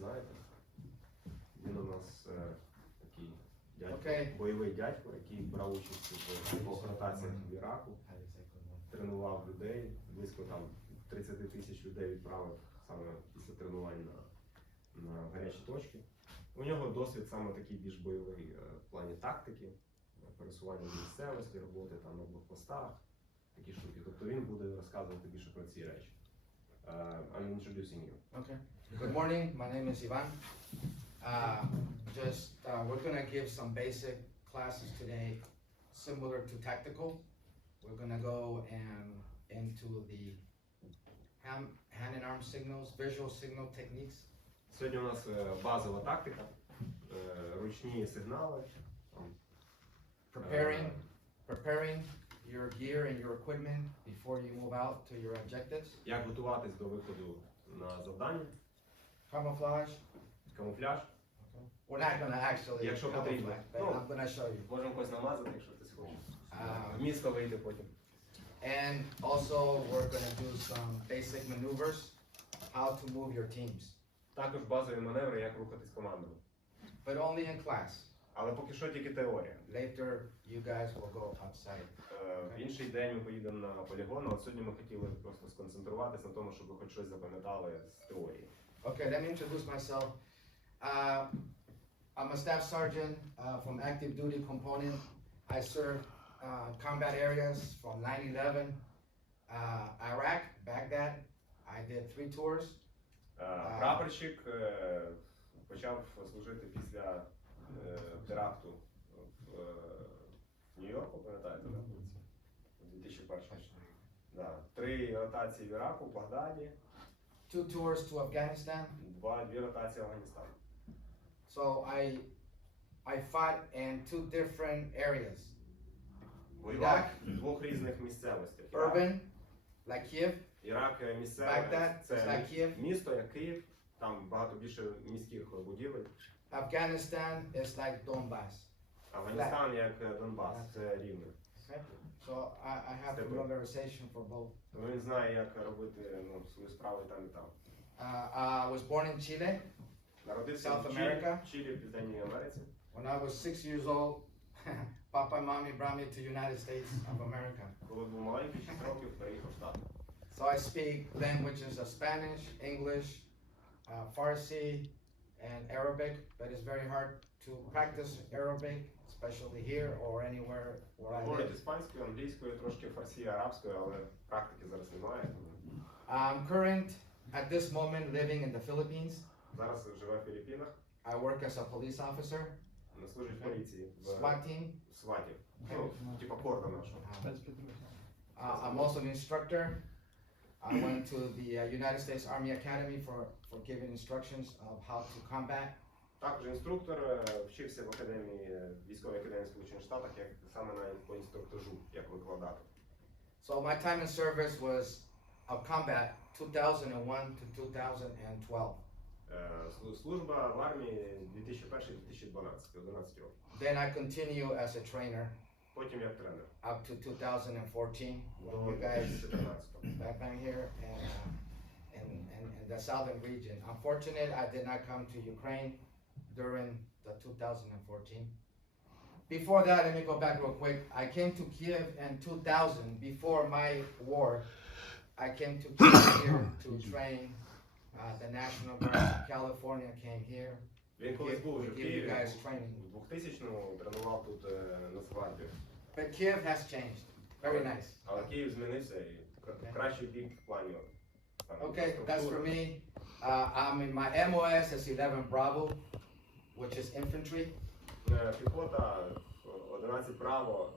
знаєте. Він у нас такий дядько, бойовий дядько, який брав участь в двох ротаціях в Іраку, тренував людей, близько там 30 тисяч людей відправив саме після тренувань на гарячі точки. У нього досвід саме такий більш бойовий в плані тактики, пересування в місцевості, роботи там на блокпостах, такі штуки. Тобто він буде розказувати більше про ці речі. I'm introducing you. Okay. Good morning. My name is Ivan. We're gonna give some basic classes today, similar to tactical. We're gonna go into the hand and arm signals, visual signal techniques. Сьогодні у нас базова тактика, ручні сигнали. Preparing your gear and your equipment before you move out to your objectives. Як готуватись до виходу на завдання. Camouflage. Камуфляж. Okay. We're not gonna actually camouflage, but I'm gonna show you. Можемо когось намазати, якщо хтось хоче. В місто вийти потім. And also we're gonna do some basic maneuvers, how to move your teams. Також базові маневри, як рухатись командою. But only in class. Але поки що тільки теорія. Later you guys will go outside. В інший день ми поїдемо на полігон, а от сьогодні ми хотіли просто сконцентруватися на тому, щоб ви хоч щось запам'ятали з теорії. Okay, let me introduce myself. I'm a staff sergeant from active duty component. I served combat areas from 9/11, Iraq, Baghdad. I did 3 tours. Прапорщик почав служити після теракту в Нью-Йорку, пам'ятаєте, у 2001 році. Да. 3 ротації в Іраку, в Багдаді. 2 tours to Afghanistan. 2 ротації в Афганістані. So I fought in 2 different areas. Воював в 2 різних місцевостях. Urban, like Kiev. Ірак місцевий, це like Kiev. місто, як Київ, там багато більше міських будівель. Afghanistan is like Donbass. Афганістан як Донбас, це рівне. Okay. So I have familiarization for both. Він знає, як робити свою справу там і там. I was born in Chile. Народився South в America. Чилі, в Південній Америці. When I was 6 years old, Papa and Mommy brought me to United States of America. Коли був маленький, 6 років, переїхав в Штати. So I speak languages of Spanish, English, Farsi, and Arabic, but it's very hard to practice Arabic, especially here or anywhere where I Говорить live. іспанською, англійською, трошки фарсі, арабською, але практики зараз немає. I'm current at this moment living in the Philippines. Зараз живе в Філіппінах. I work as a police officer. Служить в поліції. SWAT team. СВАТі. Типа корда нашого. I'm also an instructor. I went to the United States Army Academy for giving instructions of how to combat. Також інструктор, вчився в академії, військовій академії Сполучених Штатів, як саме навіть по інструктажу, як викладати. So my time in service was of combat 2001 to 2012. Служба в армії 2001-2012, 11 років. Then I continue as a trainer Потім як тренер. up to 2014 when До you guys 2014. back here in the southern region. Unfortunately, I did not come to Ukraine during the 2014. Before that, let me go back real quick. I came to Kiev in 2000. Before my war, I came to Kiev here to train. The National Guard of California came here. Він колись був вже в We give you Києві, guys training. у 2000-му тренував тут Нацгвардію. But Kiev has changed. Very nice. Але Київ змінився і кращий бік в плані. Okay, that's for me. I'm in my MOS is 11 Bravo, which is infantry. Піхота 11 Браво,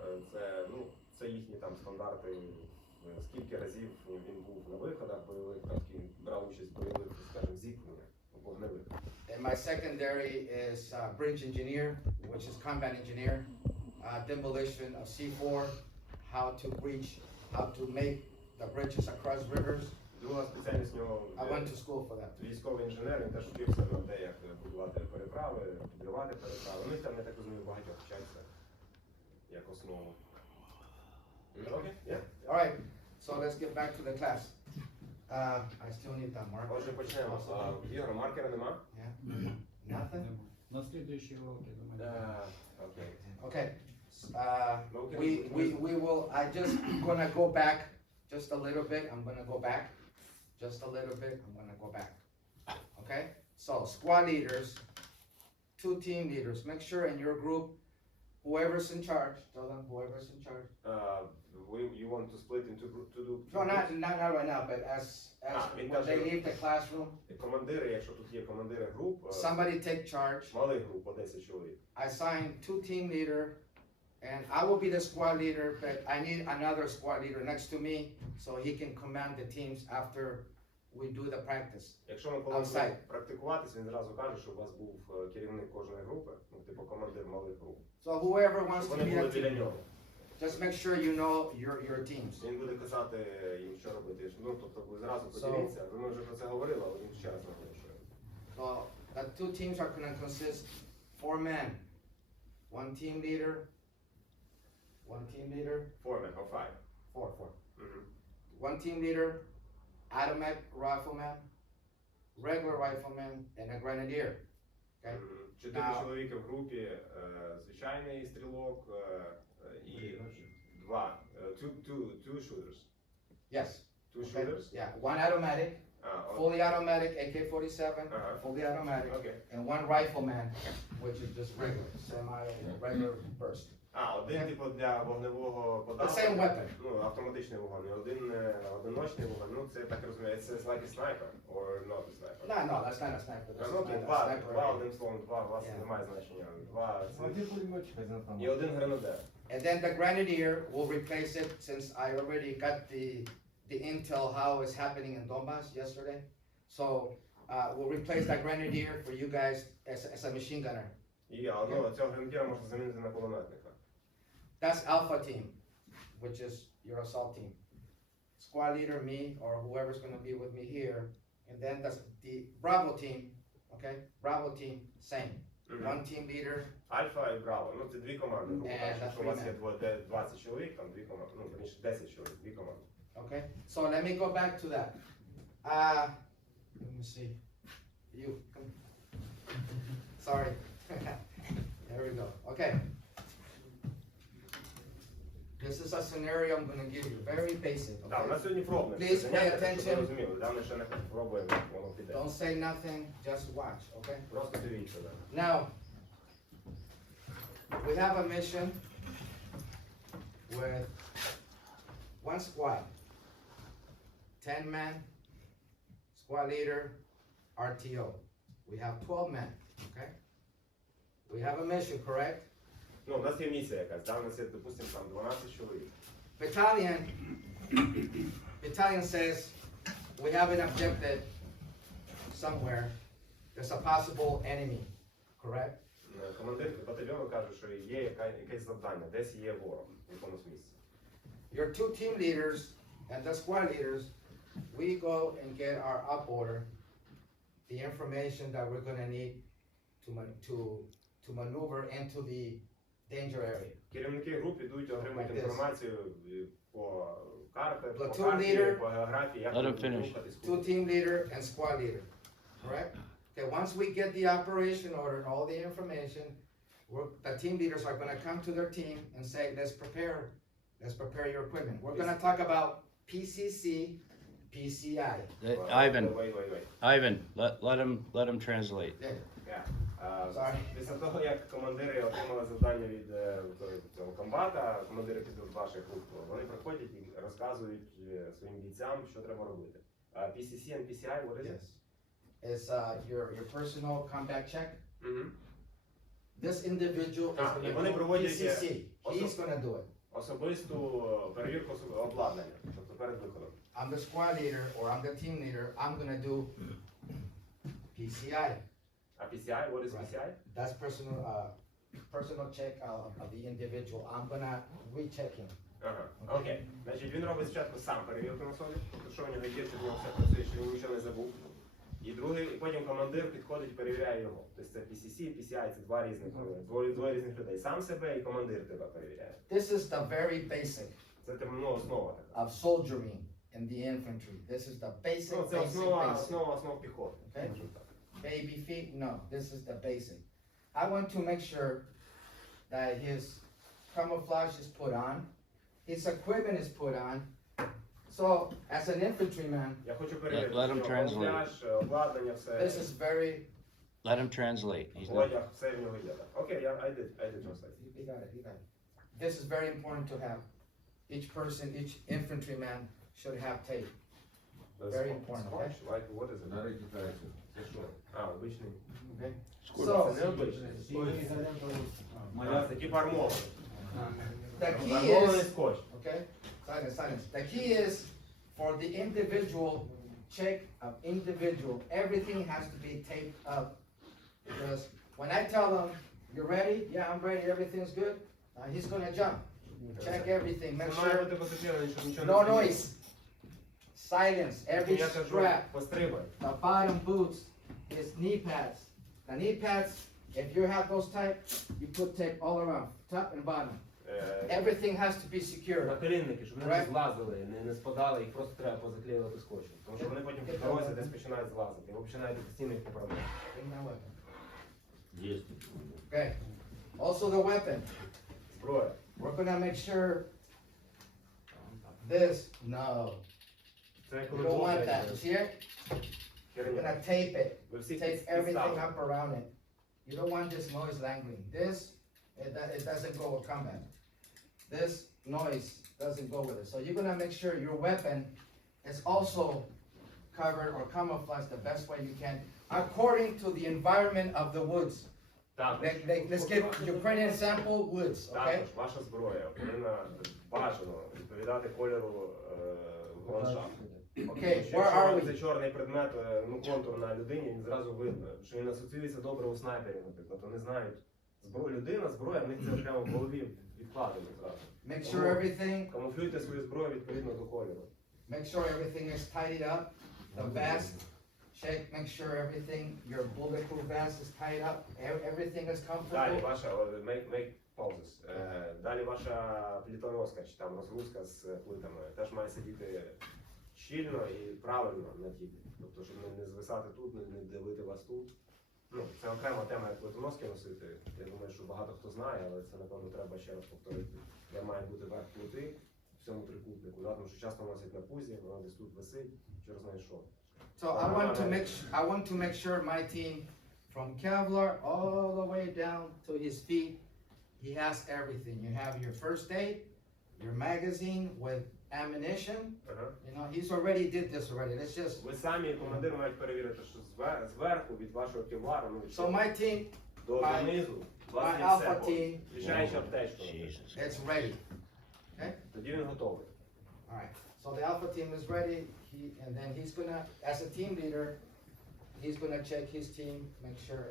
це їхні там стандарти. Скільки разів він був на виходах бойових, такі брав участь в бойових, скажімо, зіткненнях, вогневих. And my secondary is bridge engineer, which is combat engineer, demolition of C4, how to breach, how to make the bridges across rivers. Друга спеціальність у нього I went to school for that. військовий інженер, він теж вчився на те, як будувати переправи, підривати переправи. Ну і там, я так розумію, багатьох вчаться як основу. Okay, yeah. All right, so let's get back to the class. I still need that marker. Отже, почнемо. Ігор, маркера нема? Yeah. Nothing? На следующий урок, я думаю. Окей. Okay. No, okay, We will, I just gonna go back just a little bit. I'm gonna go back. Just a little bit. I'm gonna go back. Okay? So, squad leaders, 2 team leaders. Make sure in your group, whoever's in charge, tell them whoever's in charge. You want to split into to do... No, not right now, but as it when they doesn't- leave the classroom, Командири, якщо тут є командири груп, somebody take charge. малих груп, по 10 чоловік. Assign 2 team leader, and I will be the squad leader, but I need another squad leader next to me so he can command the teams after we do the practice. Якщо ми будемо Outside. практикуватись, він зразу каже, що у вас був керівник кожної групи, ну, типу командир малих груп. So whoever wants to Вони be були a біля team, нього. just make sure you know your teams. Він буде казати їм, що робити. Ну, тобто ви зразу поділіться. Ми вже про це говорили, але він ще раз наголошує. So the 2 teams are gonna consist 4 men, 1 team leader, 1 team leader, 4 men, or 5. 4. Мгм. 1 team leader, automatic rifleman, regular rifleman, and a grenadier. Okay? Мгм. 4 Now- чоловіки в групі, звичайний стрілок і 2, two shooters. Yes. 2 Okay? shooters. Yeah, 1 automatic, fully automatic AK-47, Uh-huh. fully automatic, Окей. and 1 rifleman, which is just regular burst. Один Okay. типу для вогневого The подавлення. same weapon. Ну, автоматичний вогонь. І одиночний вогонь. Ну, це так розумію, це like a sniper, or not a sniper. No, that's not a sniper. That's Ну, not окей, a два, sniper. одним словом, два, власне, Yeah. немає значення. Два, це- Один пулеметчик, один автомат. і один гренадер. And then the grenadier will replace it since I already got the intel how it's happening in Donbass yesterday. So we'll replace that grenadier for you guys as a machine gunner. І цього гренадера можна замінити на кулеметника. That's Alpha team, which is your assault team. Squad leader, me, or whoever's gonna be with me here. And then that's the Bravo team, okay? Bravo team, same. Мгм. 1 team leader, Альфа і Браво. Ну, це дві команди. грубо кажучи. that's Якщо у вас three є men. 20 чоловік, там дві команди. Ну, верніше, 10 чоловік, дві команди. okay? So let me go back to that. Let me see. You, come. Sorry. There we go. Okay. This is a scenario I'm gonna give you, very basic, Так, у нас okay? сьогодні пробне. Please заняття, pay щоб ви attention. розуміли. Даме ще не пробуємо, воно піде. Don't say nothing, just watch, okay? Просто дивіться. Да. Now, we have a mission with 1 squad, 10 men, squad leader, RTO. We have 12 men, okay? We have a mission, correct? Ну, у нас є місія якась, да? У нас є, допустимо, там 12 чоловік. Battalion says, we have an objective somewhere, there's a possible enemy, correct? Командир батальйону каже, що є якесь завдання, десь є ворог в якомусь місці. Your 2 team leaders and the squad leaders, we go and get our up order, the information that we're gonna need to maneuver into the danger area. Керівники груп ідуть, отримують Like this. інформацію по картах, по Platoon карті, leader. по географії, як Let him вони finish. рухатись. 2 team leader and squad leader, correct? Okay, once we get the operation order and all the information, the team leaders are gonna come to their team and say, let's prepare your equipment. We're gonna talk about PCC, PCI. Ivan, Wait. Ivan, let him translate. There. Sorry. Після того, як командири отримали завдання від цього комбата, командири підрозділів ваших груп, вони приходять і розказують своїм бійцям, що треба робити. PCC and PCI, what is it? Yes. It's your personal combat check. Мгм. This individual is Ah, і gonna вони do проводять, PCC. He's gonna do it. Особисту перевірку обладнання, тобто перед виходом. I'm the squad leader or I'm the team leader. I'm gonna do PCI. А PCI, what is Right. PCI? That's personal check of the individual. I'm gonna recheck him. Ага, окей. Значить, він робить спочатку сам перевірку на собі, тобто що в нього є, чи в нього все працює, що він нічого не забув. І потім командир підходить і перевіряє його. Тобто це PCC і PCI, це двоє різних людей. Сам себе і командир тебе перевіряє. This is the very basic Це основа така. of soldiering in the infantry. This is the basic, Ну, це basic, basic. основ піхоти. Okay. скажімо так. Baby feet, no, this is the basic. I want to make sure that his camouflage is put on, his equipment is put on. So, as an infantryman, Я хочу перевірити, Let him що translate. камуфляж, обладнання, все, this is very, Let him translate. He's not. одяг, все в нього є. Так. Окей, I did translate. you got it, you got it. This is very important to have. Each person, each infantryman should have tape. Very important, okay? Scotch, like, what is it? Це що? А, обичний. Okay? Скоро. So, Це не обичний. Маля- Це типа армований. the key Армований is, скотч. okay, silence, silence. The key is for the individual check of individual, everything has to be taped up. Because when I tell him, you're ready? Yeah, I'm ready, everything's good. He's gonna jump. Check everything, make Це має sure бути позитивно, щоб нічого не no змінилося. noise. Silence, every Я кажу, strap, пострибай. the bottom boots, his knee pads. The knee pads, if you have those type, you put tape all around, top and bottom. Everything has to be secure. Наколінники, щоб вони Right. не злазили, не спадали, їх просто треба позаклеювати скотчем. Тому що вони потім в дорозі десь починають злазити. І ви починаєте постійно їх поправляти. Bring my weapon. Okay. Also the weapon. Зброя. We're gonna make sure this, no, Це you коли don't Бог want дає that. See it? You're херня. gonna tape it. Ви всі Tape everything підстави. up around it. You don't want this noise dangling. This, it doesn't go with combat. This noise doesn't go with it. So you're gonna make sure your weapon is also covered or camouflaged the best way you can, according to the environment of the woods. Також. Let's give Ukrainian sample woods, okay? Також ваша зброя повинна бажано відповідати кольору ландшафту. Okay, Якщо where are це we? чорний предмет, ну контур на людині, він зразу видно, що він асоціюється добре у снайпері, наприклад. Вони знають, людина, зброя, в них це прямо в голові відкладено зразу. Make sure everything, Камуфлюйте свою зброю відповідно до кольору. make sure everything is tidied up. The vest, check, make sure everything, your bulletproof vest is tied up. Everything is Далі comfortable. ваша, make pauses. Далі ваша плітоноска, чи там розгрузка з плитами, теж має сидіти щільно і правильно на тілі. Тобто, щоб не звисати тут, не давити вас тут. Ну, це окрема тема, як плитоноски носити. Я думаю, що багато хто знає, але це, напевно, треба ще раз повторити. Де має бути верх плити в цьому трикутнику, да? Тому що часто носять на пузі, воно десь тут висить, через знає що. So I want to make sure my team, from Kevlar all the way down to his feet, he has everything. You have your first aid, your magazine with ammunition. Ага. You know, he's already did this already. Let's just. Ви самі, командир, мають перевірити, що зверху від вашого кевлару, ну, від So my team, до my- донизу, у вас my є alpha все, team- включаючи аптечку. Jesus. it's ready. Тоді він готовий. All right. So the alpha team is ready. And then he's gonna, as a team leader, he's gonna check his team, make sure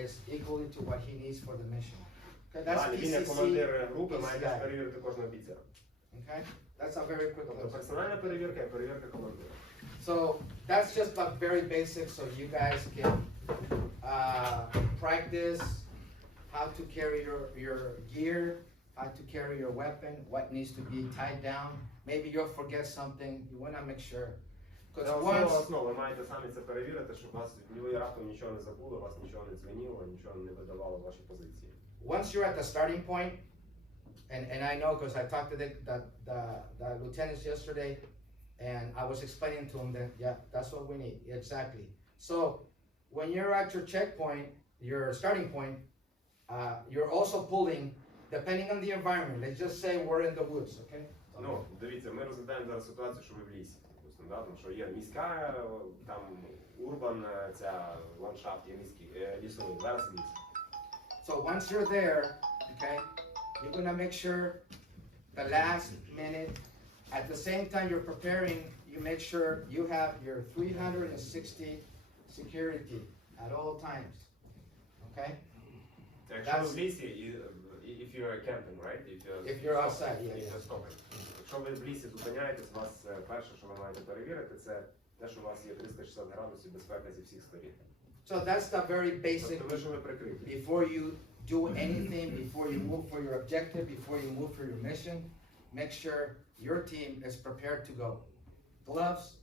it's equally to what he needs for the mission. Okay, that's Далі він, як PCC. командир групи, має теж PCI. перевірити кожного бійця. Okay, that's a very quick Тобто list. персональна перевірка і перевірка командира. So that's just a very basic, so you guys can practice how to carry your gear, how to carry your weapon, what needs to be tied down. Maybe you'll forget something. You wanna make sure. Це Because основа once основ. Ви маєте самі це перевірити, щоб вас ви раптом нічого не забули, вас нічого не дзвеніло, нічого не видавало ваші позиції. once you're at the starting point, and I know because I talked to the lieutenants yesterday, and I was explaining to them that, yeah, that's what we need, exactly. So when you're at your checkpoint, your starting point, you're also pulling, depending on the environment, let's just say we're in the woods, okay? Ну, дивіться, ми розглядаємо зараз ситуацію, що ви в лісі. Допустим, да? Тому що є міська, там урбан, ця ландшафт, є міський, лісовий, зараз ліс. So once you're there, okay, you're gonna make sure the last minute, at the same time you're preparing, you make sure you have your 360 security at all times, okay? Якщо ви в лісі, if you're camping, right? If you're outside, yeah, if yeah. you're stopping. Якщо ви в лісі зупиняєтесь, у вас перше, що ви маєте перевірити, це те, що у вас є 360 градусів безпеки зі всіх сторін. So that's the very basic, Тобто ви, що ви прикриті. before you do anything, before you move for your objective, before you move for your mission, make sure your team is prepared to go. gloves,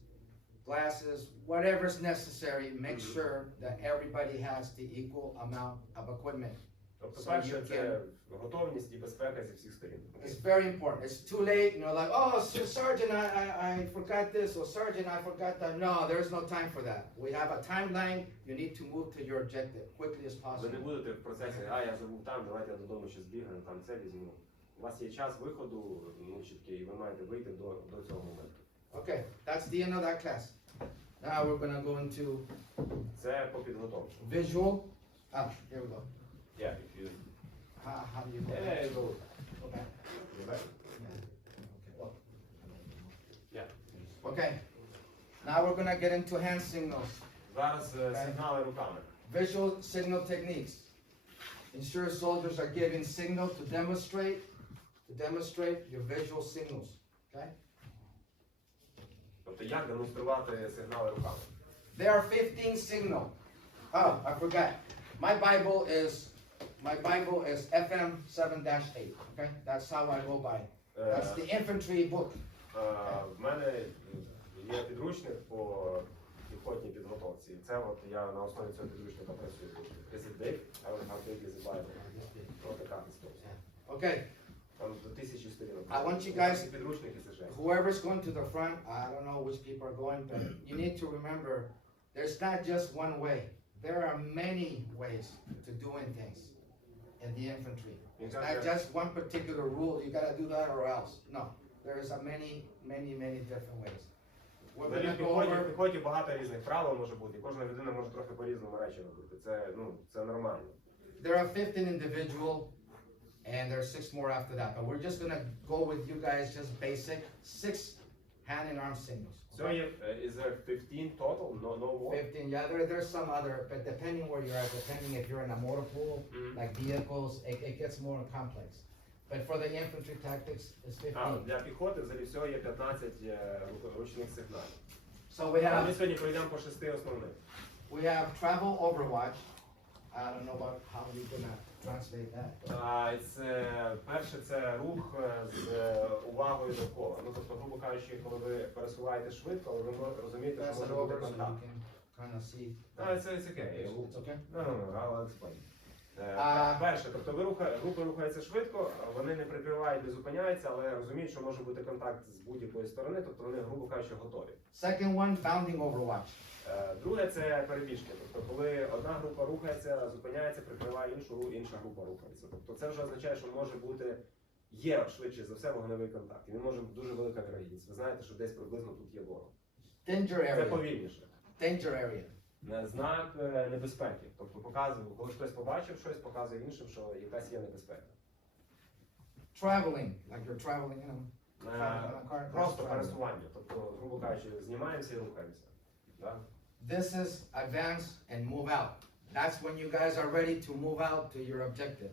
glasses, whatever's necessary, make Mhm. sure that everybody has the equal amount of equipment. Тобто, So перше, you це готовність і безпека зі всіх сторін. It's very important. It's too late, like, oh, Sergeant, I forgot this, or Sergeant, I forgot that. No, there's no time for that. We have a timeline. You need to move to your objective quickly as Ви не possible. будете в процесі, я забув там, давайте я додому ще збігаю, там це візьму. У вас є час виходу, чіткий, і ви маєте вийти до цього моменту. Okay, that's the end of that class. Now we're gonna go into Це по підготовці. visual. Here we go. Yeah, if you... How do you go? Yeah, you go. Okay. You back? Yeah. Okay. Now we're gonna get into hand signals. Зараз сигнали руками. Visual signal techniques. Ensure soldiers are giving signal to demonstrate your visual signals. Okay? Тобто як демонструвати сигнали руками? There are 15 signal. Oh, I forgot. My Bible is FM 7-8. Okay? That's how I go by. That's the infantry book. В мене є підручник по піхотній підготовці. Це от я на основі цього підручника працюю. Is it big? I don't know how big is the Bible. Ось така історія. Okay. Там до 1000 сторінок. I want you guys- Підручники це жесть. Whoever's going to the front, I don't know which people are going, but you need to remember there's not just one way. There are many ways to doing things in the infantry. It's not just one particular rule, you gotta do that or else. No, there is a many different ways. We're Взагалі gonna в go over, піхоті багато різних правил може бути. І кожна людина може трохи по-різному речі робити. Це нормально. there are 15 individual and there are 6 more after that, but we're just gonna go with you guys just basic 6 hand and arm signals. So is there 15 total? No more? 15, yeah, there's some other, but depending where you're at, depending if you're in a motor pool, like vehicles, it gets more complex. But for the infantry tactics, it's 15. Для піхоти взагалі всього є 15 ручних сигналів. So we Ми have сьогодні пройдемо по 6 основних. travel Overwatch. I don't know about how you're gonna translate that. Перше це рух з увагою довкола. Тобто, грубо кажучи, коли ви пересуваєте швидко, але ви розумієте, Pass що it може бути over so you контакт. can kind of see. It's okay. It's okay? No, I'll explain. А- Перше, тобто група рухається швидко, вони не прикривають, не зупиняються, але розуміють, що може бути контакт з будь-якої сторони, тобто вони, грубо кажучи, готові. Second one, bounding Overwatch. Друге це перебіжки, тобто коли одна група рухається, зупиняється, прикриває інша група рухається. Тобто це вже означає, що може бути, є швидше за все вогневий контакт. І він може бути дуже велика вірогідність. Ви знаєте, що десь приблизно тут є ворог. Danger Це area. повільніше. Danger area. Знак небезпеки. Тобто показує, коли хтось побачив щось, показує іншим, що якась є небезпека. Traveling, like you're traveling, traveling in a car. Просто That's traveling. пересування. Тобто, грубо кажучи, знімаємося і рухаємося. Да? This is advance and move out. That's when you guys are ready to move out to your objective.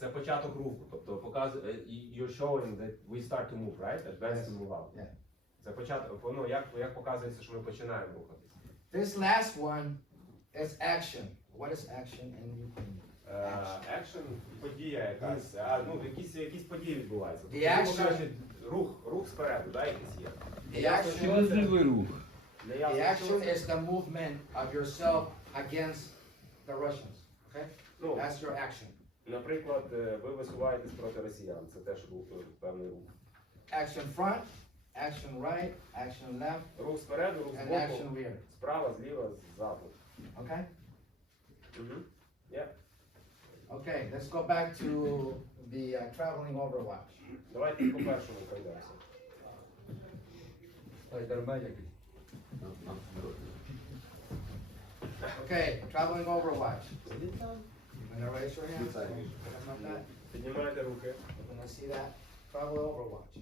Це початок руху. Тобто показує, you're showing that we start to move, right? Advance to move out. Yeah. Це початок, як показується, що ми починаємо рухатися. This last one is action. What is action in Ukraine? Action, подія якась, якісь події відбуваються. The Тобто, грубо action- кажучи, рух спереду, да, якийсь є. The action, Що це? рух. the action is the movement of yourself against the Russians. Okay? Ну, That's your action. наприклад, ви висуваєтесь проти росіян, це теж певний рух. Action front, action right, action left, Рух спереду, рух and action збоку, rear. справа, зліва, ззаду. Okay? Yeah. Okay, let's go back to the traveling Overwatch. Давайте по першому пройдемося. Okay, traveling Overwatch. You gonna raise your hand? Like that. Піднімаєте руки. You're gonna see that. Travel Overwatch.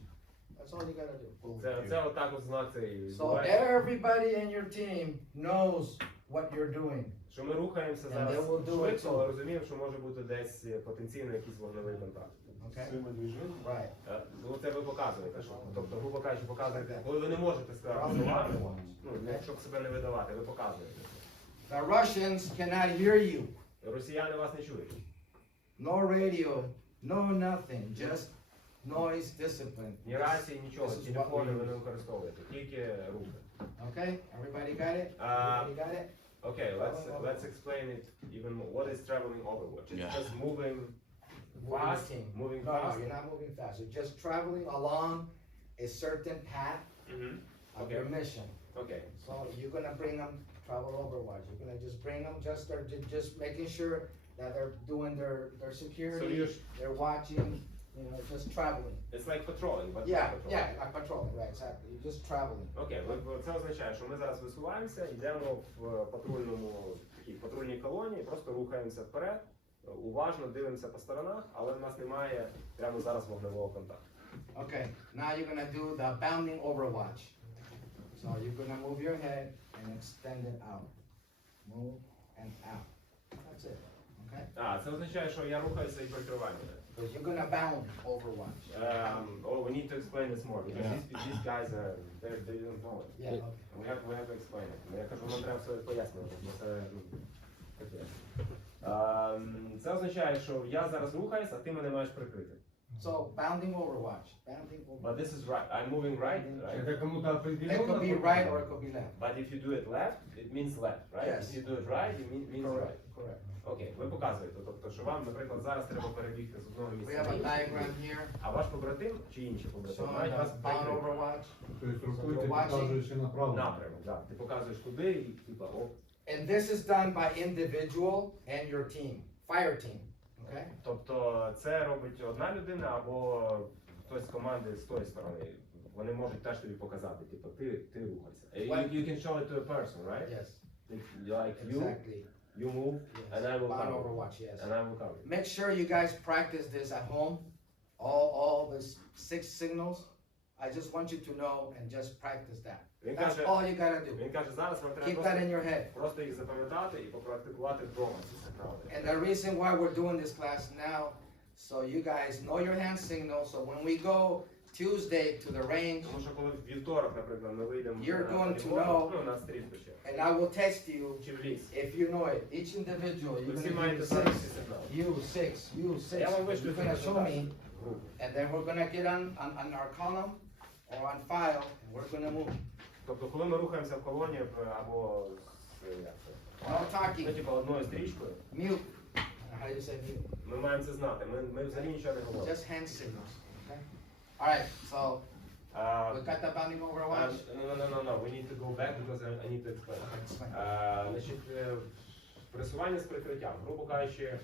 That's all you gotta do. Це отак от знак цей So відбувається. everybody in your team knows what you're doing. Що ми рухаємося And зараз they will do it швидко, too. але розуміємо, що може бути десь потенційно якийсь вогневий контакт. Okay? Right. Це ви показуєте, що, тобто, грубо кажучи, показуєте, коли ви не можете сказати словами, щоб себе не видавати, ви показуєте. The Russians cannot hear you. Росіяни вас не чують. No radio, no nothing. Just noise, discipline. Ні рації, нічого, This is what we телефони ви не use. використовуєте, тільки руки. Okay, everybody got it? Everybody got it? Okay, let's explain it even more. What is traveling Overwatch? It's Yeah. just moving Moving fast, team. moving No, fast. you're not moving fast. You're just traveling along a certain path Mhm. of Okay. your mission. Okay. So you're gonna bring them travel Overwatch. You're gonna just bring them, just making sure that they're doing their security. So you're- they're watching, just traveling. It's like patrolling, but Yeah, not patrolling. yeah, like patrolling, right, exactly. You're just traveling. Окей, це означає, що ми зараз висуваємося, йдемо в патрульній колонії, просто рухаємося вперед, уважно дивимося по сторонах, але в нас немає прямо зараз вогневого контакту. Okay, now you're gonna do the bounding Overwatch. So you're gonna move your head and extend it out. Move and out. That's it, okay? Це означає, що я рухаюся і прикриваю мене. Because you're gonna bound Overwatch. We need to explain this more, because these guys, they don't know it. Yeah, okay. We have to explain it. Я кажу, нам треба все пояснювати, бо це таке. Це означає, що я зараз рухаюсь, а ти мене маєш прикрити. So bounding Overwatch, bounding Overwatch. But this is right. I'm moving right, right? Это кому-то It определенно? could be right or it could be left. But if you do it left, it means left, right? Yes. If you do it right, it means Correct, right. correct. Окей, ви показуєте, тобто, що вам, наприклад, зараз треба перебігти з одного We місця have на a інше, diagram here а ваш побратим чи інші побратими showing мають вас the bound прикрити. Overwatch. То есть рукой So ты you're watching. показываешь и направо. Напрямок, так. Ти показуєш туди і типа, о. And this is done by individual and your team, fire team, okay? Тобто це робить одна людина або хтось з команди з тої сторони. Вони можуть теж тобі показати, типу, ти рухайся. You can show it to a person, right? Yes, Like you exactly. move, Yes. and I will Bound cover. Overwatch, yes. And I will cover. Make sure you guys practice this at home. All the 6 signals. I just want you to know and just practice that. Він That's каже, all you gotta do. він каже, зараз вам Keep треба that in your head. просто їх запам'ятати і попрактикувати вдома ці сигнали. And the reason why we're doing this class now, so you guys know your hand signal, so when we go Tuesday to the range, Тому що коли в вівторок, наприклад, ми вийдемо You're на going to полігон, know- ну, на стрільбище, and I will text you чи в ліс, if you know it. Each individual, ви you're всі gonna give маєте me знати 6, ці сигнали. you 6, you 6. Я вам вишлю You're gonna ці show me, презентації в групу. and then we're gonna get on our column or on file, and we're gonna move. Тобто, коли ми рухаємося в колоні або як це, No ну, talking. типу, одною стрічкою, Mute. How do you say mute? ми маємо це знати. Ми взагалі нічого не говоримо. Just hand signals. Okay. All right. So we got the bounding Overwatch. No, we need to go back because I need to explain. Explain. Значить, пересування з прикриттям. Грубо кажучи,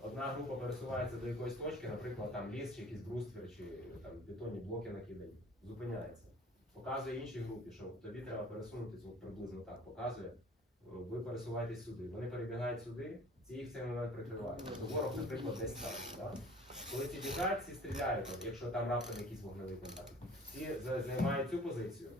одна група пересувається до якоїсь точки, наприклад, там ліс, чи якийсь бруствір, чи там бетонні блоки накидані, зупиняється. Показує іншій групі, що тобі треба пересунутися, от приблизно так показує. Ви пересуваєтесь сюди. Вони перебігають сюди, ці їх в цей момент прикривають. Тобто ворог, наприклад, десь там. Да? Коли ці бігають, ці стріляють, от, якщо там раптом якийсь вогневий контакт. Ці займають цю позицію,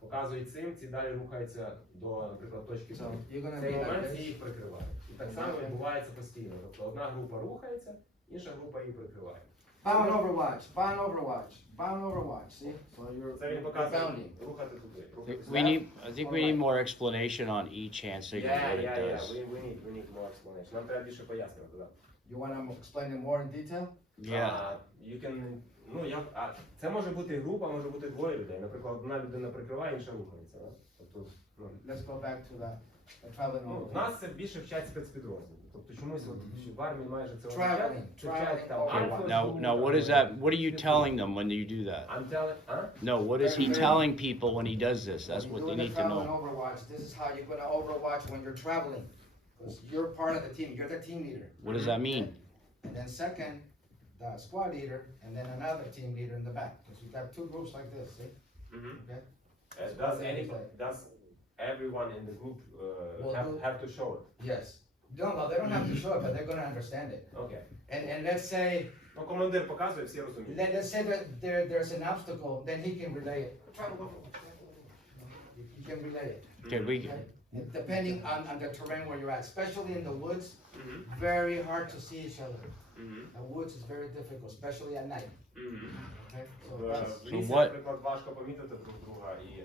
показують цим, ці далі рухаються до, наприклад, точки So Б. you're gonna В цей be like момент ці this. їх прикривають. І так само відбувається постійно. Тобто одна група рухається, інша група її прикриває. Bound Overwatch. Bound Overwatch. Bound Overwatch. See? So Це він you're показує bounding. рухати туди. I think we need more explanation on each hand signal, what it does. We need more explanation. Нам треба більше пояснювати, так. You want to explain it more in detail? Yeah, You can, це може бути група, може бути двоє людей. Наприклад, одна людина прикриває, інша рухається. Да? Тобто, Let's go back to the traveling в Overwatch. нас це більше вчать спецпідрозділ. Тобто чомусь от, в армії майже це Traveling, вчать там. traveling. Альфа, now what is that, what are you telling them when you do that? I'm telling, No, what is he telling people when he does this? That's When what you're they doing need the to traveling know. Overwatch, this is how you're going to Overwatch when you're traveling. Because you're part of the team. You're the team leader. What does that mean? And then second, the squad leader, and then another team leader in the back. Because you got 2 groups like this, see? Okay. Does everyone in the group Well, have to show it? Yes. No, they don't have to show it, but they're going to understand it. Okay. And let's say, Ну, командир показує, всі розуміють. let's say that there's an obstacle, then he can relay it. Travel Overwatch. He can relay it. Okay, we, Okay? And depending on the terrain where you're at, especially in the woods, Мгм. very hard to see each other. Мгм. The woods is very difficult, especially at night. Мгм. Okay? So В that's, лісі, what- наприклад, важко помітити друг друга і,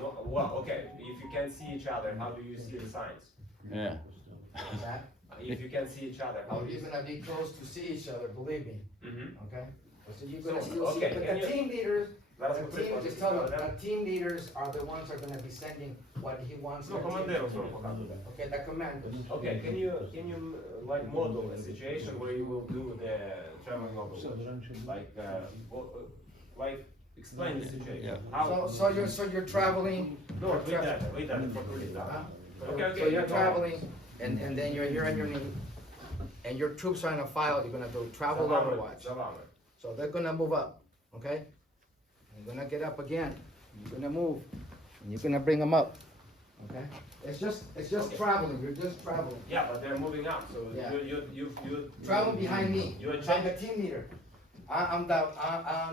ну, well, okay, if you can see each other, how do you see the signs? yeah. that. If you can see each other, how do you You're see? gonna be close to see each other, believe me. Мгм. Okay? So you're gonna So, you'll see, okay, but can the you- team leaders, Зараз the ми team, приклади just tell them, приведемо. the team leaders are the ones that are gonna be sending what he wants. Ну, their team командиру to свого do. показує. Okay, the commanders. Okay, can you like model a situation where you will do the traveling Overwatch? Like explain the situation. Yeah. How? So you're traveling. No, ви йдете, прокрутіть, так. Huh? Okay, So okay. you're traveling, and then you're here on your knee, and your troops are in a file. You're gonna do travel Overwatch. За вами. So they're gonna move up, okay? You're gonna get up again. You're gonna move, and you're gonna bring them up, okay? It's just Okay. traveling. You're just traveling. Yeah, but they're moving up, so Yeah. you Travel behind me. You're I'm changing, the team leader. I'm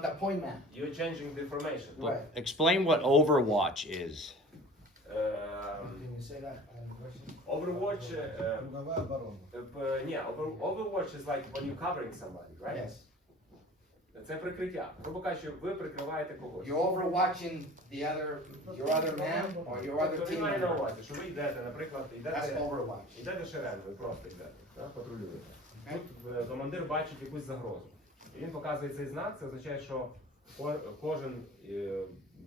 the point man. you're changing the information. Right. Explain what Overwatch is. Can you say that? Question? Overwatch, Overwatch is like when you're covering somebody, right? Yes. Це прикриття. Грубо кажучи, ви прикриваєте когось. You're overwatching your other man or your other Тобто team він має на member. увазі, що ви йдете, наприклад, That's Overwatch. йдете шеренгою, просто йдете, так, патрулюєте. Okay. Тут командир бачить якусь загрозу. І він показує цей знак, це означає, що кожен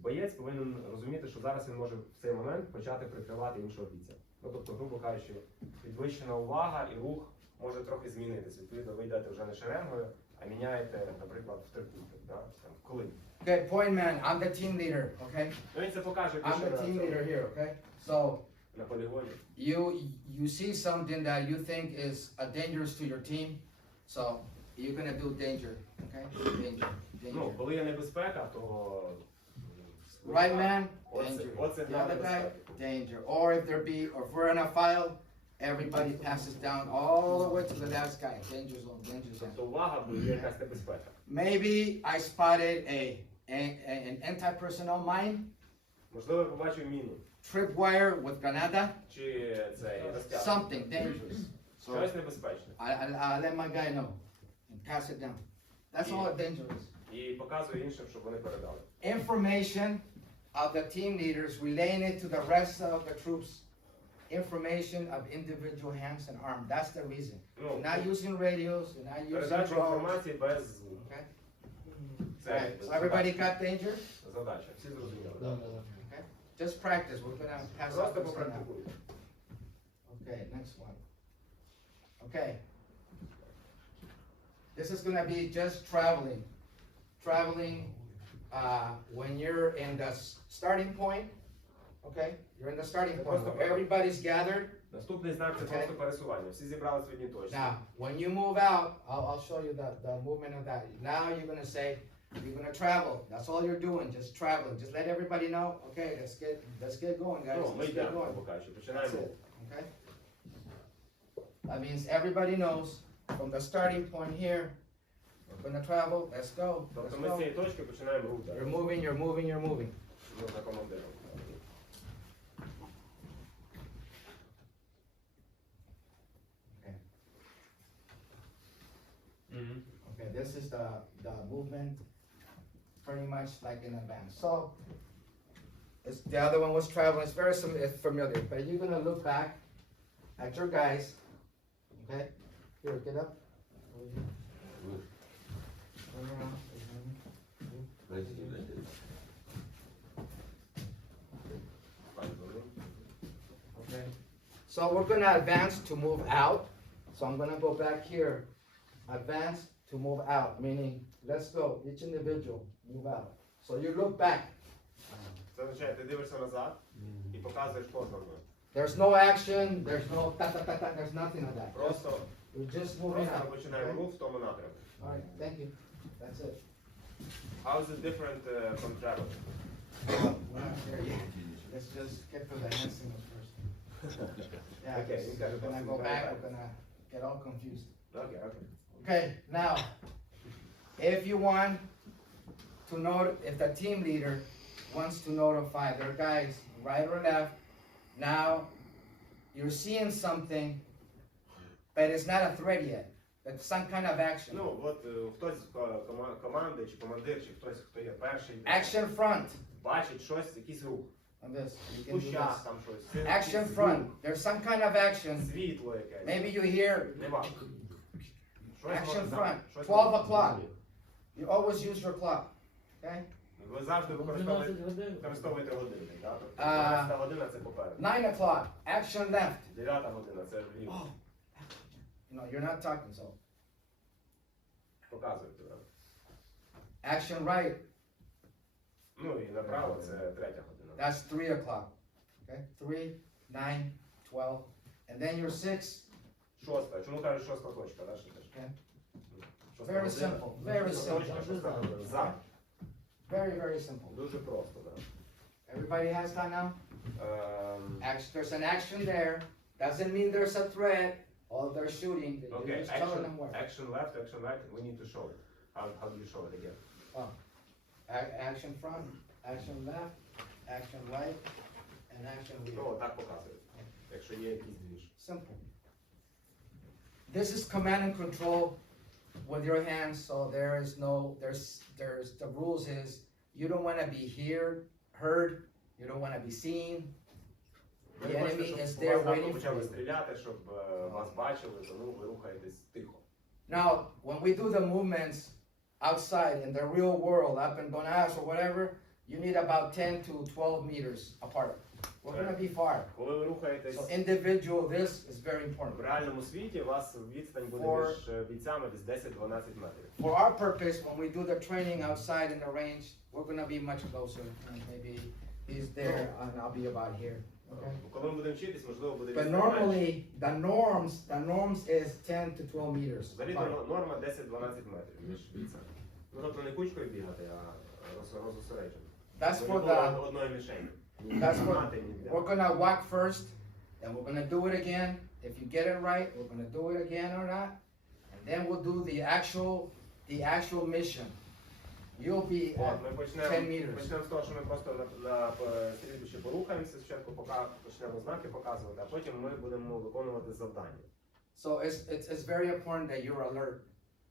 боєць повинен розуміти, що зараз він може в цей момент почати прикривати іншого бійця. Ну, тобто, грубо кажучи, підвищена увага і рух може трохи змінитися. Відповідно, ви йдете вже не шеренгою, а міняєте, наприклад, в трикутник, да? Там, в колині. Okay, point man. I'm the team leader. Okay. Ну, він це покаже I'm більше the на team цьому, leader here. Okay. So на полігоні. you see something that you think is dangerous to your team, so you're gonna do danger. Okay. Danger. Ну, Danger. коли є небезпека, то... Right man. Оце Danger. The знак other guy. небезпеки. Danger. Or if or if we're in a file, everybody passes down all the way to the last guy. Danger zone. Danger zone. Тобто увага, бо є якась небезпека. Maybe I spotted an anti-personnel mine, Можливо, я побачив міну. tripwire with granada, Чи цей розтяг. something dangerous. So Щось небезпечне. I let my guy know and pass it down. That's all dangerous. І показує іншим, щоб вони передали. Information of the team leaders relaying it to the rest of the troops. Information of individual hands and arms. That's the reason. Ну, You're not using radios. You're not using передача drones. інформації без звуку. Okay. Це Right. So everybody got danger. задача. Всі зрозуміли. Okay. Just practice. We're gonna pass out Просто this thing now. попрактикуйте. Okay, next one. Okay. This is gonna be just traveling. Traveling when you're in the starting point. Okay, you're in the starting point. Where everybody's gathered. Наступний знак це Okay. просто пересування. Всі зібрались в одній точці. Now, when you move out, I'll show you the movement of that. Now you're gonna say, you're gonna travel. That's all you're doing, just traveling. Just let everybody know. Okay, let's get going, guys. Ну, ми Let's get йдемо, going. грубо кажучи, That's починаємо. it. Okay. That means everybody knows from the starting point here. We're gonna travel. Let's go. Let's Тобто ми з go. цієї точки починаємо рух. так. You're moving. You're moving. You're moving. Ну, за командиром. Okay. Мгм. Okay. This is the movement, pretty much like in advance. So, the other one was traveling. It's very familiar. But you're gonna look back at your guys. Okay. Here, get up. Turn around. Okay. So we're gonna advance to move out. So I'm gonna go back here. Advance to move out, meaning let's go. Each individual move out. So you look back. Це означає, ти дивишся назад і показуєш кожному. There's no action. There's no ta ta ta ta. There's nothing of that. Просто, We're just moving просто out. ми починаємо рух в тому напрямку. All right. Thank you. That's it. How is it different from travel? We're not there yet. Let's just get to the hand signals first. Yeah. Okay, you got it. We're gonna go back. We're gonna get all confused. Окей, окей. Okay, now, if you want to know, if the team leader wants to notify their guys, right or left, now you're seeing something, but it's not a threat yet. It's some kind of action. Ну, от хтось з команди, чи командир, чи хтось, хто є перший, Action front. бачить щось, якийсь рух. On this, you В can do кущах this. там щось. Action Якийсь front. звук, There's some kind of action. світло якесь. Maybe you hear Нема. Щось action може- front. щось 12 може- o'clock. You always use your clock, okay? Ви завжди 12 годин. використовуєте годинник, да? Тобто А, 12 година це попереду. 9 o'clock, action left. 9 година це вліво. Oh, no, you're not talking, so. Показуєте, да? Action right, Ну і направо це 3 година. that's 3 o'clock, okay? 3, 9, 12, and then your 6, 6. Чому кажуть 6 точка, да? Що теж? okay? Шоста Very година. simple, very Шоста точка, simple. шоста година. За. Very, very simple. Дуже просто, да. Everybody has that now? There's an action there. Doesn't mean there's a threat or they're shooting. You're Okay, just telling them where. action left, action right, we need to show it. How do you show it again? Action front, action left, action right, and action rear. Ну, так показують. Якщо є якийсь двіж. Simple. This is command and control with your hands, so there's the rules is you don't want to be heard, you don't want to be seen. The enemy is there waiting for почали you. стріляти, щоб вас бачили, тому ви рухаєтесь тихо. Now, when we do the movements outside in the real world, up in Donas or whatever, you need about 10 to 12 meters apart. We're going to be far. Коли ви рухаєтесь So individual, this is very в important. реальному світі, у вас відстань буде For- між бійцями десь 10-12 метрів. For our purpose, when we do the training outside in the range, we're going to be much closer. And maybe he's there and I'll be about here. Okay? Коли ми будемо вчитись, можливо, буде But відстань менше. normally, the norms is 10 to 12 meters. Взагалі apart. норма 10-12 метрів між бійцями. Ну, тобто не кучкою бігати, а розосереджено. That's for Ніколи the, одної мішені. that's for, Мати ніде. we're going to walk first, then we're going to do it again. If you get it right, we're going to do it again or not. And then we'll do the actual mission. You'll be От, at ми 10 почнемо meters. з того, що ми просто на стрільбищі порухаємося, спочатку почнемо знаки показувати, а потім ми будемо виконувати завдання. So it's very important that you're alert.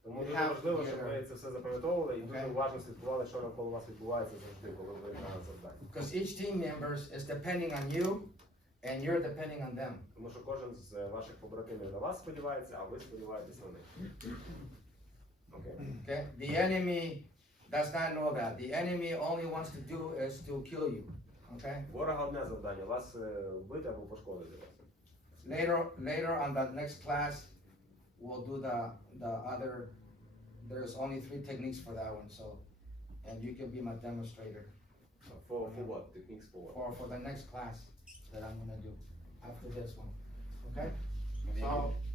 Тому You дуже have важливо, to be щоб alert. ви це все запам'ятовували і дуже Okay. уважно слідкували, що навколо вас відбувається завжди, коли ви на завданні. Because each team members is depending on you and you're depending on them. Тому що кожен з ваших побратимів на вас сподівається, а ви сподіваєтесь на них. Окей. Okay? The enemy does not know that. The enemy only wants to do is to kill you. Okay? Ворога одне завдання вас вбити або пошкодити вас. Later on the next class, we'll do the other. There's only 3 techniques for that one. So, and you can be my demonstrator For what? Techniques for what? for the next class that I'm gonna do after this one. Okay?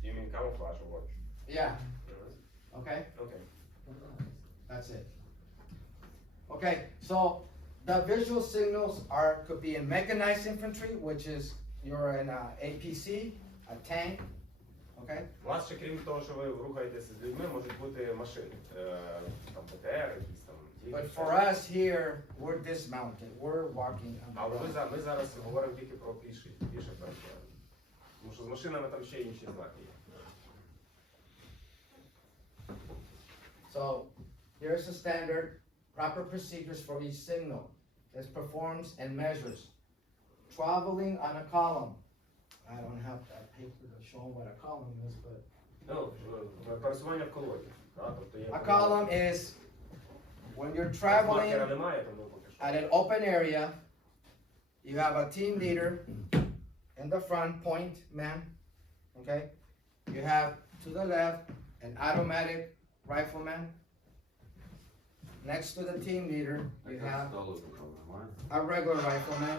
You mean camouflage or what? Yeah. Okay. Okay. That's it. Okay, so the visual signals could be in mechanized infantry, which is you're in a APC, a tank, okay? У вас ще крім того, що ви рухаєтеся з людьми, можуть бути машини. Там БТР, якісь там. But for us here, we're dismounted. We're walking on the Але road. ми зараз говоримо тільки про піше пересування. Тому що з машинами там ще інші знаки є. So here's the standard proper procedures for each signal. It performs and measures. Traveling on a column. I don't have that paper to show what a column is, but Ну, пересування в колоді. Тобто є a column is when you're маркера traveling немає, тому поки що. at an open area, you have a team leader in the front, point man, okay? You have to the left an automatic rifleman. Next to the team leader, you have a regular rifleman.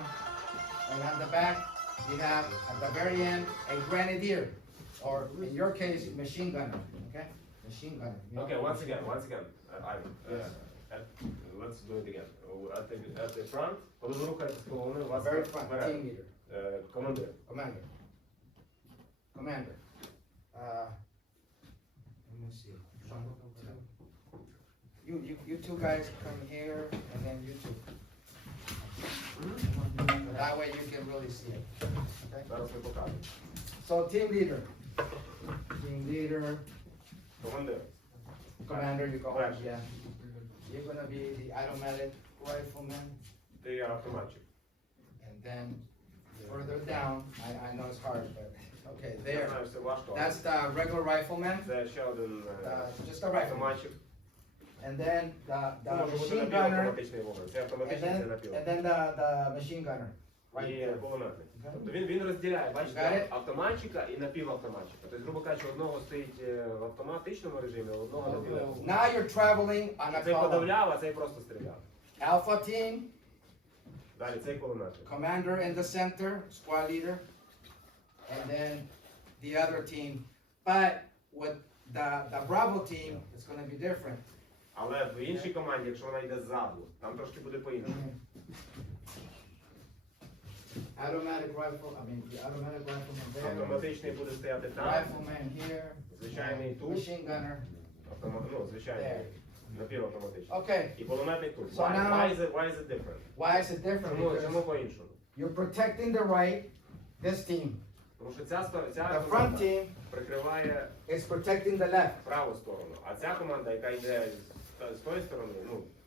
And at the back, you have at the very end a grenadier, or in your case, machine gunner, okay? Machine gunner. You Okay, know, once again, Ivan, Yes. let's do it again. At the front, коли ви рухаєтесь колоною, у вас Very front, team вперед leader, командир. commander. Commander. Let me see. You two guys come here, and then you two. That way you can really see it. Okay? Зараз ми покажемо. So team leader. Team leader, Командир. commander, you go ahead, Right. yeah. You're gonna be the automatic rifleman, Ти автоматчик. and then further down, I know it's hard, but, okay, Я there. знаю, це важко. але That's the regular rifleman, Це ще один just a rifleman. автоматчик. and then the Це може бути machine gunner, напівавтоматичний вогонь. Це and автоматичний, це then, напівавтоматичний. and then the machine gunner. Right І there. кулеметник. Okay. Тобто він розділяє, Got бачите, it? автоматчика і напівавтоматчика. Тобто, грубо кажучи, одного стоїть в автоматичному режимі, а одного напівавтоматичному. Now you're traveling on a Цей column. подавляв, а цей просто стріляв. Alpha team, Далі цей кулеметник. commander in the center, squad leader, and then the other team. But with the Bravo team, it's going to be different. Але в іншій команді, якщо вона йде ззаду, там трошки буде по-іншому. Automatic rifle, I mean, the automatic rifleman there, Автоматичний буде стояти там, rifleman here, звичайний тут, machine gunner. звичайний напівавтоматичний. Okay, І кулеметник тут. So Why now- why is it different? why is it different? Чому Because по-іншому? you're protecting the right, this team. Тому що ця The front команда team прикриває is protecting the left. праву сторону, а ця команда, яка йде з тої сторони,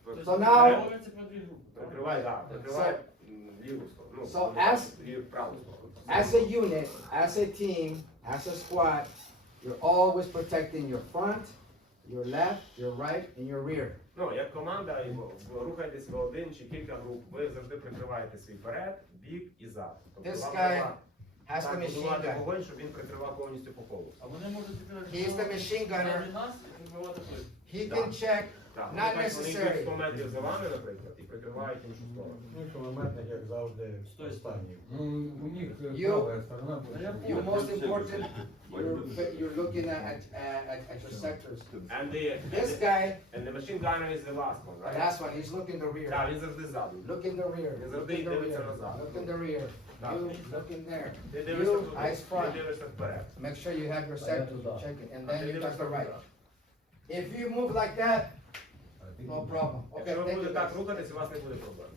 So now, прикриває ліву сторону, So праву сторону. as a unit, as a team, as a squad, you're always protecting your front, your left, your right, and your rear. Ну, як команда, і рухайтесь в один чи кілька груп, ви завжди прикриваєте свій перед, бік і зад. Тобто This вам guy треба has the так machine будувати gun. вогонь, щоб він прикривав повністю по колу. А вони можуть тепер... He's the machine gunner. нас і вбивати плит. He can check, Так, not вони йдуть necessary. 100 метрів за вами, наприклад, і прикривають іншу сторону. Ну і кулеметник, як завжди, Стой. останній. Ну, у них You- правая сторона будет. you most important, you're looking at your sectors. And This guy, the machine gunner is the last one, the right? last one, he's looking the rear. Так, він завжди ззаду. Look in the rear. Він Look завжди in the дивиться rear. назад. Look in the rear. Так. You look in there. Ти дивишся You, туди, eyes front. ти дивишся вперед. Make sure you have your sectors, you check it, and А then ти you дивишся touch the right. туди. If you move like that, А ты no problem. Okay, Якщо ви thank you будете так guys. рухатись, у вас не буде проблем.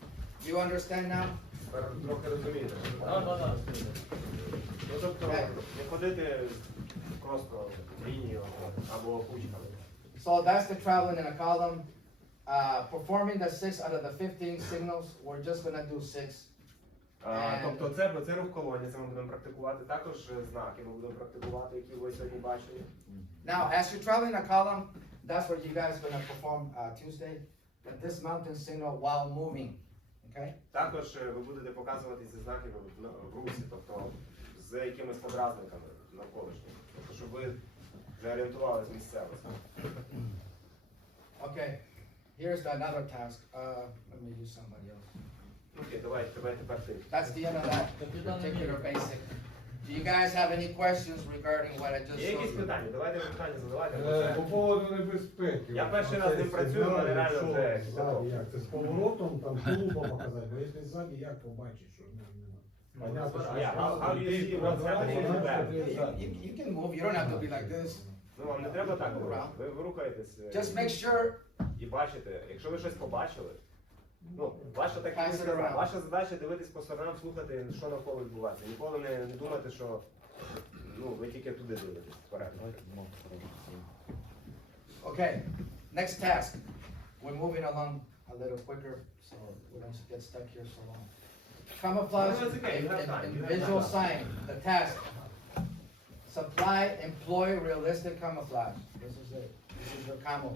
You understand now? Тепер трохи розумієте. Да. Ну, тобто, не ходити просто лінією або кучками. So that's the traveling in a column. Performing the 6 out of the 15 signals, we're just gonna do 6. Тобто це рух колоні, це ми будемо практикувати. Також знаки ми будемо практикувати, які ви сьогодні бачили. Now, as you're traveling a column, that's what you guys gonna perform Tuesday. But this mountain signal while moving, okay? Також ви будете показувати ці знаки в русі, тобто з якимись подразниками навколишніми. Тобто, щоб ви вже орієнтувалися в місцевості. Okay, here's another task. Let me use somebody else. Окей, давай тепер ти. That's the end of that particular basic. Do you guys have any questions regarding what I just Є якісь showed you? питання? Давайте питання задавайте. бо По це- поводу небезпеки. Я От перший на раз цей не працюю, сигнал, але реально якщо вже ззаді як? Це з поворотом, там клубом показати, бо якщо ззаді, як побачиш, що в нього нема? Понятно, що Yeah, how do you see what's happening in the back? You can move, you don't have to be like this. Ну, вам не треба так робити. Ви рухаєтесь Just make sure і бачите. Якщо ви щось побачили, ну, ваша Pass it around. ваша задача дивитись по сторонам, слухати, що навколо відбувається. Ніколи не думайте, що ви тільки туди дивитесь. Вперед. Okay, next task. We're moving along a little quicker, so we don't get stuck here so long. Camouflage No, it's okay, you have time, and you have visual time. sign, the task. Supply, employ realistic camouflage. This is it. This is your camo.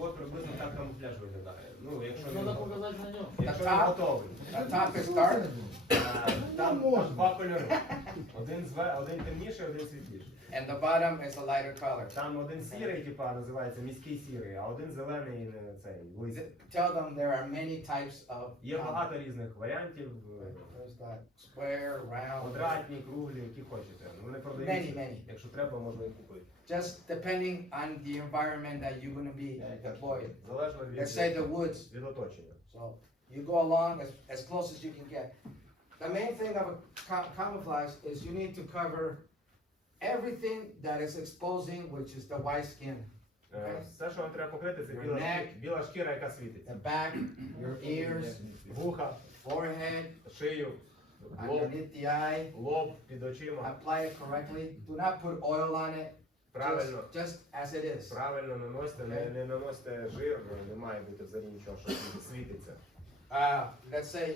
От приблизно так камуфляж виглядає. Ну, якщо Треба він показати на ньому. якщо він Так. готовий. The top is dark, Там два кольори. Один темніший, один світліший. and the bottom is a lighter color. Там один сірий, типа, називається міський сірий, а один зелений цей листя. Tell them there are many types of Є camo. багато різних варіантів. There's that square, round, Квадратні, круглі, які хочете. Вони Many, продаються. many. Якщо треба, можна їх купити. just depending on the environment that you're going to be deployed. Залежно Let's say the woods. від оточення. So you go along as close as you can get. The main thing of a camouflage is you need to cover everything that is exposing, which is the white skin. Все, що вам треба покрити, це Your neck. біла шкіра, яка світиться. The back, your ears, Вуха, forehead, шию, лоб, underneath the eye. лоб під очима. Apply it correctly. Do not put oil on it. Правильно. Just as it is. Правильно наносите, не наносите жир, не має бути взагалі нічого, що світиться. Let's say